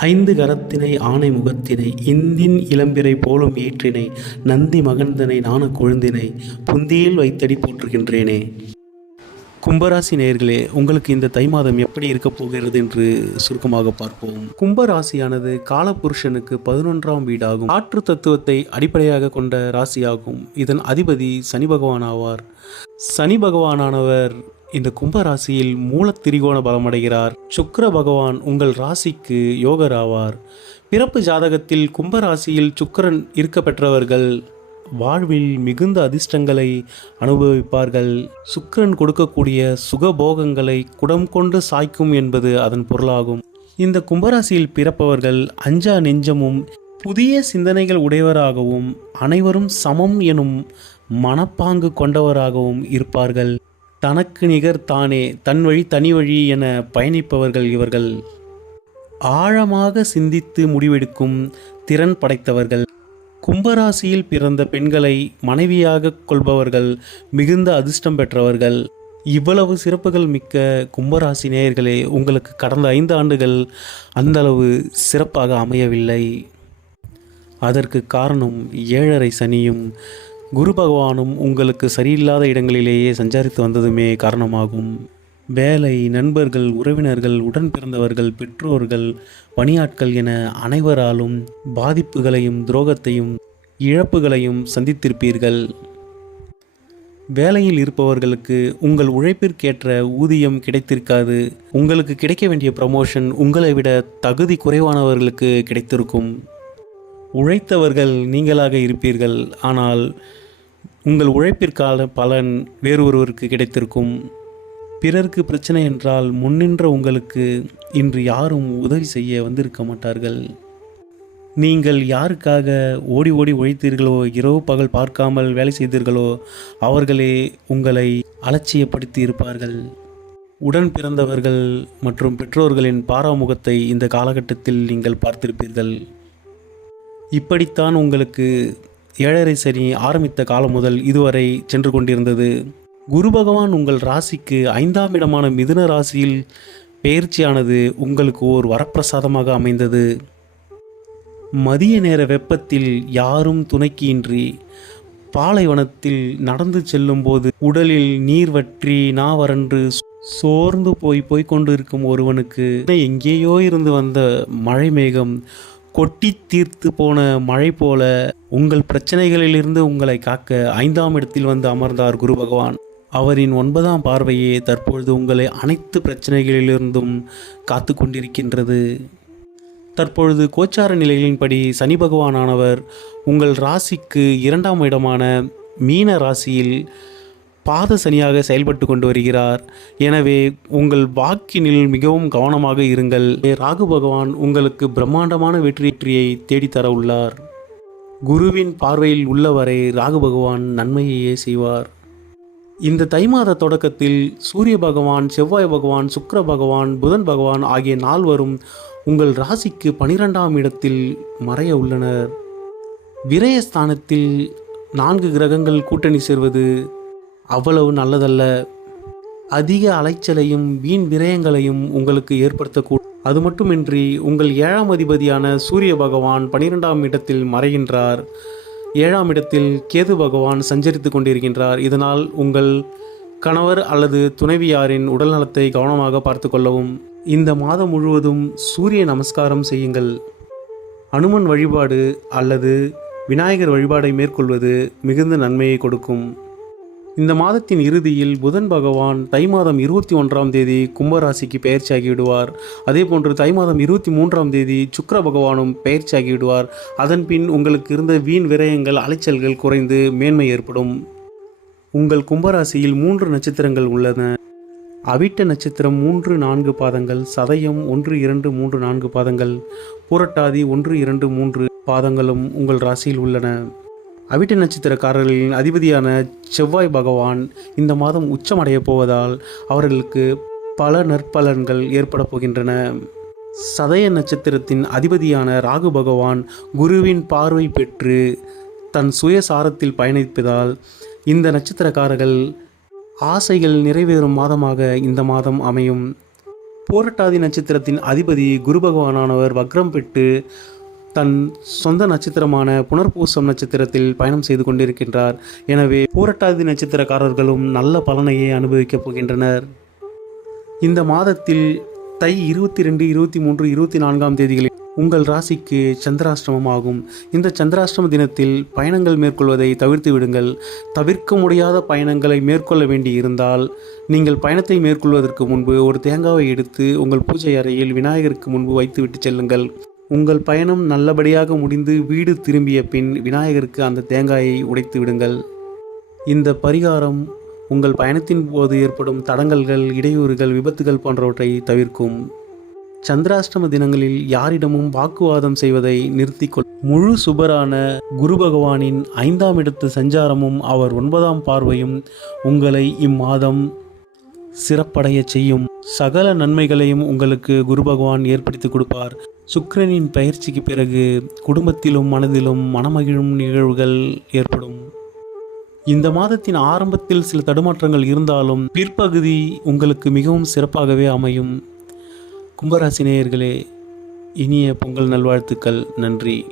ஐந்து கரத்தினை ஆணை முகத்தினை இந்தின் இளம்பிறை போலும் ஏற்றினை நந்தி மகந்தனை நாண கொழுந்தினை புந்தியில் வைத்தடி போற்றுகின்றேனே. கும்பராசி நேயர்களே உங்களுக்கு இந்த தை மாதம் எப்படி இருக்க போகிறது என்று சுருக்கமாக பார்ப்போம். கும்பராசியானது காலபுருஷனுக்கு பதினொன்றாம் வீடாகும். காற்று தத்துவத்தை அடிப்படையாக கொண்ட ராசியாகும். இதன் அதிபதி சனி பகவான் ஆவார். சனி பகவானானவர் இந்த கும்ப ராசியில் மூலத்திரிகோண பலமடைகிறார். சுக்கிர பகவான் உங்கள் ராசிக்கு யோகர் ஆவார் பிறப்பு ஜாதகத்தில் கும்ப ராசியில் சுக்கிரன் இருக்க பெற்றவர்கள் வாழ்வில் மிகுந்த அதிர்ஷ்டங்களை அனுபவிப்பார்கள். சுக்கிரன் கொடுக்கக்கூடிய சுகபோகங்களை குடம் கொண்டு சாய்க்கும் என்பது அதன் பொருளாகும். இந்த கும்பராசியில் பிறப்பவர்கள் அஞ்சா நெஞ்சமும் புதிய சிந்தனைகள் உடையவராகவும் அனைவரும் சமம் எனும் மனப்பாங்கு கொண்டவராகவும் இருப்பார்கள். தனக்கு நிகர் தானே தன் வழி தனி வழி என பயணிப்பவர்கள் இவர்கள். ஆழமாக சிந்தித்து முடிவெடுக்கும் திறன் படைத்தவர்கள். கும்பராசியில் பிறந்த பெண்களை மனைவியாக கொள்பவர்கள் மிகுந்த அதிர்ஷ்டம் பெற்றவர்கள். இவ்வளவு சிறப்புகள் மிக்க கும்பராசி நேயர்களே உங்களுக்கு கடந்த ஐந்து ஆண்டுகள் அந்தளவு சிறப்பாக அமையவில்லை. அதற்கு காரணம் ஏழரை சனியும் குரு பகவானும் உங்களுக்கு சரியில்லாத இடங்களிலேயே சஞ்சரித்து வந்ததுமே காரணமாகும். வேலை நண்பர்கள் உறவினர்கள் உடன் பிறந்தவர்கள் பெற்றோர்கள் பணியாட்கள் என அனைவராலும் பாதிப்புகளையும் துரோகத்தையும் இழப்புகளையும் சந்தித்திருப்பீர்கள். வேலையில் இருப்பவர்களுக்கு உங்கள் உழைப்பிற்கேற்ற ஊதியம் கிடைத்திருக்காது. உங்களுக்கு கிடைக்க வேண்டிய ப்ரமோஷன் உங்களை விட தகுதி குறைவானவர்களுக்கு கிடைத்திருக்கும். உழைத்தவர்கள் நீங்களாக இருப்பீர்கள். ஆனால் உங்கள் உழைப்பிற்கான பலன் வேறு ஒருவருக்கு கிடைத்திருக்கும். பிறருக்கு பிரச்சனை என்றால் முன்னின்ற உங்களுக்கு இன்று யாரும் உதவி செய்ய வந்திருக்க மாட்டார்கள். நீங்கள் யாருக்காக ஓடி ஓடி உழைத்தீர்களோ இரவு பகல் பார்க்காமல் வேலை செய்தீர்களோ அவர்களே உங்களை அலட்சியப்படுத்தி இருப்பார்கள். உடன் பிறந்தவர்கள் மற்றும் பெற்றோர்களின் பாராமுகத்தை இந்த காலகட்டத்தில் நீங்கள் பார்த்திருப்பீர்கள். இப்படித்தான் உங்களுக்கு ஏழரை சனி ஆரம்பித்த காலம் முதல் இதுவரை சென்று கொண்டிருந்தது. குரு பகவான் உங்கள் ராசிக்கு ஐந்தாம் இடமான மிதுன ராசியில் பெயர்ச்சியானது உங்களுக்கு ஓர் வரப்பிரசாதமாக அமைந்தது. மதிய நேர வெப்பத்தில் யாரும் துணைக்கின்றி பாலைவனத்தில் நடந்து செல்லும்போது உடலில் நீர் வற்றி நாவரன்று சோர்ந்து போய் போய்க் கொண்டிருக்கும் ஒருவனுக்கு எங்கேயோ இருந்து வந்த மழை மேகம் கொட்டி தீர்த்து போன மழை போல உங்கள் பிரச்சனைகளிலிருந்து உங்களை காக்க ஐந்தாம் இடத்தில் வந்து அமர்ந்தார் குரு பகவான். அவரின் ஒன்பதாம் பார்வையே தற்பொழுது உங்களை அனைத்து பிரச்சனைகளிலிருந்தும் காத்து கொண்டிருக்கின்றது. தற்பொழுது கோச்சார நிலைகளின்படி சனி பகவானானவர் உங்கள் ராசிக்கு இரண்டாம் இடமான மீன ராசியில் பாத சனியாக செயல்பட்டு கொண்டு வருகிறார். எனவே உங்கள் வாக்கினில் மிகவும் கவனமாக இருங்கள். ராகு பகவான் உங்களுக்கு பிரம்மாண்டமான வெற்றியை தேடித்தர உள்ளார். குருவின் பார்வையில் உள்ளவரை ராகு பகவான் நன்மையையே செய்வார். இந்த தை மாத தொடக்கத்தில் சூரிய பகவான் செவ்வாய் பகவான் சுக்கர பகவான் புதன் பகவான் ஆகிய நால்வரும் உங்கள் ராசிக்கு பனிரெண்டாம் இடத்தில் மறைய உள்ளனர். விரயஸ்தானத்தில் நான்கு கிரகங்கள் கூட்டணி சேர்வது அவ்வளவு நல்லதல்ல. அதிக அலைச்சலையும் வீண் விரயங்களையும் உங்களுக்கு ஏற்படுத்தக்கூடும் அது மட்டுமின்றி உங்கள் ஏழாம் அதிபதியான சூரிய பகவான் பனிரெண்டாம் இடத்தில் மறைகின்றார். ஏழாம் இடத்தில் கேது பகவான் சஞ்சரித்து கொண்டிருக்கின்றார். இதனால் உங்கள் கணவர் அல்லது துணைவியாரின் உடல்நலத்தை கவனமாக பார்த்து கொள்ளவும். இந்த மாதம் முழுவதும் சூரிய நமஸ்காரம் செய்யுங்கள். அனுமன் வழிபாடு அல்லது விநாயகர் வழிபாடை மேற்கொள்வது மிகுந்த நன்மையை கொடுக்கும். இந்த மாதத்தின் இறுதியில் புதன் பகவான் தை மாதம் இருபத்தி ஒன்றாம் தேதி கும்பராசிக்கு பெயர்ச்சியாகி விடுவார் அதே போன்று தை மாதம் இருபத்தி மூன்றாம் தேதி சுக்கர பகவானும் பெயர்ச்சியாகி விடுவார் அதன் பின் உங்களுக்கு இருந்த வீண் விரயங்கள் அலைச்சல்கள் குறைந்து மேன்மை ஏற்படும். உங்கள் கும்பராசியில் மூன்று நட்சத்திரங்கள் உள்ளன. அவிட்ட நட்சத்திரம் மூன்று நான்கு பாதங்கள் சதயம் ஒன்று இரண்டு மூன்று நான்கு பாதங்கள் பூரட்டாதி ஒன்று இரண்டு மூன்று பாதங்களும் உங்கள் ராசியில் உள்ளன. அவிட்ட நட்சத்திரக்காரர்களின் அதிபதியான செவ்வாய் பகவான் இந்த மாதம் உச்சமடைய போவதால் அவர்களுக்கு பல நற்பலன்கள் ஏற்பட போகின்றன. சதய நட்சத்திரத்தின் அதிபதியான ராகு பகவான் குருவின் பார்வை பெற்று தன் சுயசாரத்தில் பயணிப்பதால் இந்த நட்சத்திரக்காரர்கள் ஆசைகள் நிறைவேறும் மாதமாக இந்த மாதம் அமையும். போரட்டாதி நட்சத்திரத்தின் அதிபதி குரு பகவானானவர் வக்ரம் பெற்று தன் சொந்த நட்சத்திரமான புனர்பூசம் நட்சத்திரத்தில் பயணம் செய்து கொண்டிருக்கின்றார். எனவே பூரட்டாதி நட்சத்திரக்காரர்களும் நல்ல பலனையே அனுபவிக்கப் போகின்றனர். இந்த மாதத்தில் தை இருபத்தி ரெண்டு இருபத்தி மூன்று இருபத்தி நான்காம் தேதிகளில் உங்கள் ராசிக்கு சந்திராஷ்டமம் ஆகும். இந்த சந்திராஷ்டிரம தினத்தில் பயணங்கள் மேற்கொள்வதை தவிர்த்து விடுங்கள். தவிர்க்க முடியாத பயணங்களை மேற்கொள்ள வேண்டி இருந்தால் நீங்கள் பயணத்தை மேற்கொள்வதற்கு முன்பு ஒரு தேங்காவை எடுத்து உங்கள் பூஜை அறையில் விநாயகருக்கு முன்பு வைத்துவிட்டு செல்லுங்கள். உங்கள் பயணம் நல்லபடியாக முடிந்து வீடு திரும்பிய பின் விநாயகருக்கு அந்த தேங்காயை உடைத்து விடுங்கள். இந்த பரிகாரம் உங்கள் பயணத்தின் போது ஏற்படும் தடங்கல்கள் இடையூறுகள் விபத்துகள் போன்றவற்றை தவிர்க்கும். சந்திராஷ்டம தினங்களில் யாரிடமும் வாக்குவாதம் செய்வதை நிறுத்திக்கொள் முழு சுபரான குரு பகவானின் ஐந்தாம் இடத்து சஞ்சாரமும் அவர் ஒன்பதாம் பார்வையும் உங்களை இம்மாதம் சிறப்படைய செய்யும் சகல நன்மைகளையும் உங்களுக்கு குரு பகவான் ஏற்படுத்தி கொடுப்பார். சுக்கிரனின் பயிற்சிக்கு பிறகு குடும்பத்திலும் மனதிலும் மனமகிழும் நிகழ்வுகள் ஏற்படும். இந்த மாதத்தின் ஆரம்பத்தில் சில தடுமாற்றங்கள் இருந்தாலும் பிற்பகுதி உங்களுக்கு மிகவும் சிறப்பாகவே அமையும். கும்பராசி நேயர்களே இனிய பொங்கல் நல்வாழ்த்துக்கள். நன்றி.